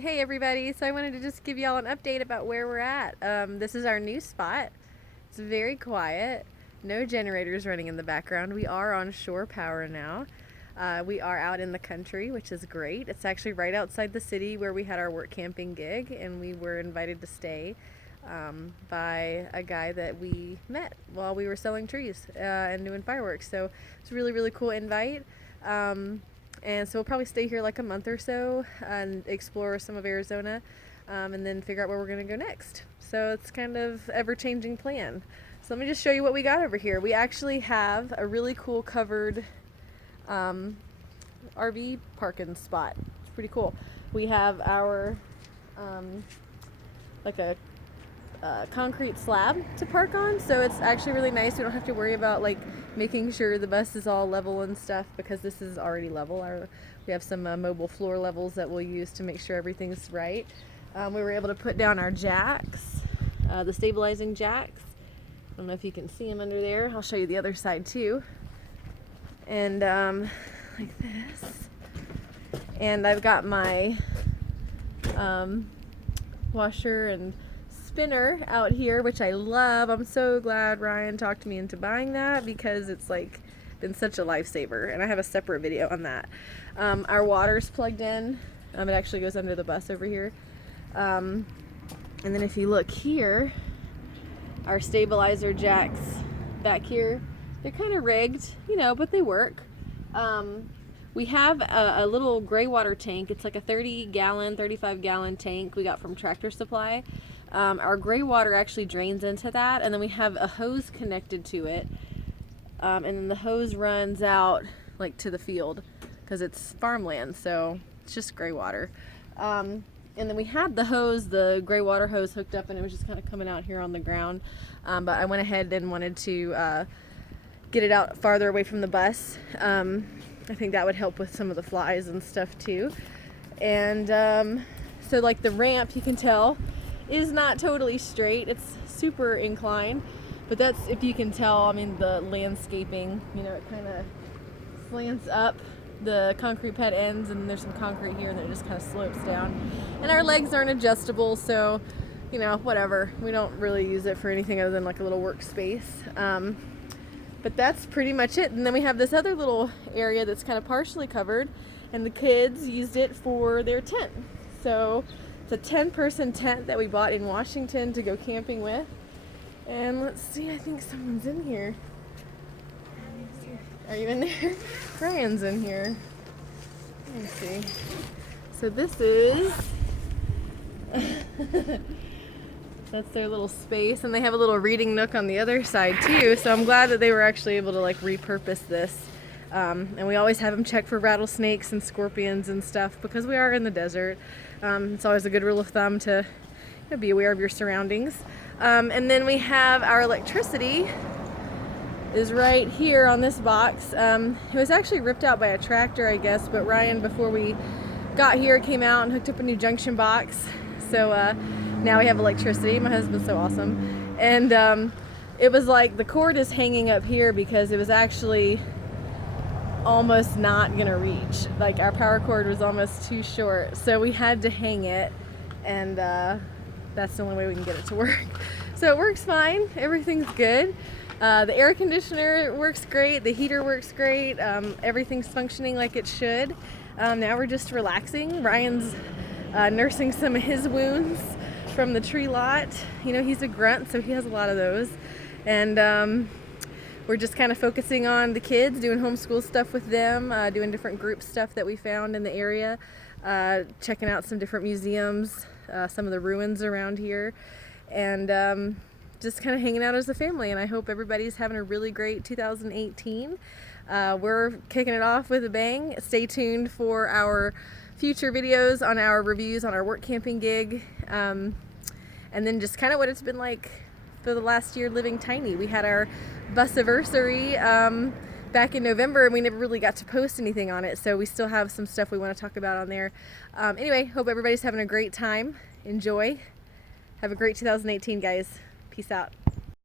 Hey everybody, so I wanted to just give y'all an update about where we're at. This is our new spot. It's very quiet, no generators running in the background. We are on shore power now. We are out in the country, which is great. It's actually right outside the city where we had our work camping gig, and we were invited to stay by a guy that we met while we were selling trees and doing fireworks. So it's a really, really cool invite. And so we'll probably stay here like a month or so and explore some of Arizona and then figure out where we're going to go next. So it's kind of ever-changing plan. So let me just show you what we got over here. We actually have a really cool covered RV parking spot. It's pretty cool. We have our like a concrete slab to park on, so it's actually really nice. We don't have to worry about like making sure the bus is all level and stuff because this is already level. We have some mobile floor levels that we'll use to make sure everything's right. We were able to put down our jacks, the stabilizing jacks. I don't know if you can see them under there. I'll show you the other side too. And like this. And I've got my washer and spinner out here, which I love. I'm so glad Ryan talked me into buying that because it's like been such a lifesaver, and I have a separate video on that. Our water's plugged in. It actually goes under the bus over here. And then if you look here, our stabilizer jacks back here, they're kind of rigged, you know, but they work. We have a little gray water tank. It's like a 30-gallon, 35-gallon tank we got from Tractor Supply. Our gray water actually drains into that, and then we have a hose connected to it, and then the hose runs out like to the field because it's farmland, so it's just gray water. And then we had the gray water hose hooked up, and it was just kind of coming out here on the ground, but I went ahead and wanted to get it out farther away from the bus. I think that would help with some of the flies and stuff too. And so like the ramp, you can tell, is not totally straight. It's super inclined, but that's, if you can tell, I mean, the landscaping, you know, it kind of slants up. The concrete pad ends, and there's some concrete here, and it just kind of slopes down. And our legs aren't adjustable, so, you know, whatever. We don't really use it for anything other than like a little workspace. But that's pretty much it. And then we have this other little area that's kind of partially covered, and the kids used it for their tent. So it's a 10-person tent that we bought in Washington to go camping with. And let's see, I think someone's in here. Are you in there? Brian's in here. Let me see. So this is that's their little space, and they have a little reading nook on the other side too. So I'm glad that they were actually able to like repurpose this. And we always have them check for rattlesnakes and scorpions and stuff because we are in the desert. It's always a good rule of thumb to, you know, be aware of your surroundings. And then we have our electricity is right here on this box. It was actually ripped out by a tractor, I guess, but Ryan, before we got here, came out and hooked up a new junction box. So now we have electricity. My husband's so awesome. And it was like the cord is hanging up here because it was actually almost not gonna reach. Like our power cord was almost too short, so we had to hang it, and that's the only way we can get it to work. So it works fine. Everything's good. The air conditioner works great. The heater works great. Everything's functioning like it should. Now we're just relaxing. Ryan's nursing some of his wounds from the tree lot. You know, he's a grunt, so he has a lot of those. And we're just kind of focusing on the kids, doing homeschool stuff with them, doing different group stuff that we found in the area, checking out some different museums, some of the ruins around here, and just kind of hanging out as a family. And I hope everybody's having a really great 2018. We're kicking it off with a bang. Stay tuned for our future videos on our reviews on our work camping gig, and then just kind of what it's been like for the last year living tiny. We had our busiversary back in November, and we never really got to post anything on it, so we still have some stuff we want to talk about on there. Anyway, hope everybody's having a great time. Enjoy. Have a great 2018, guys. Peace out.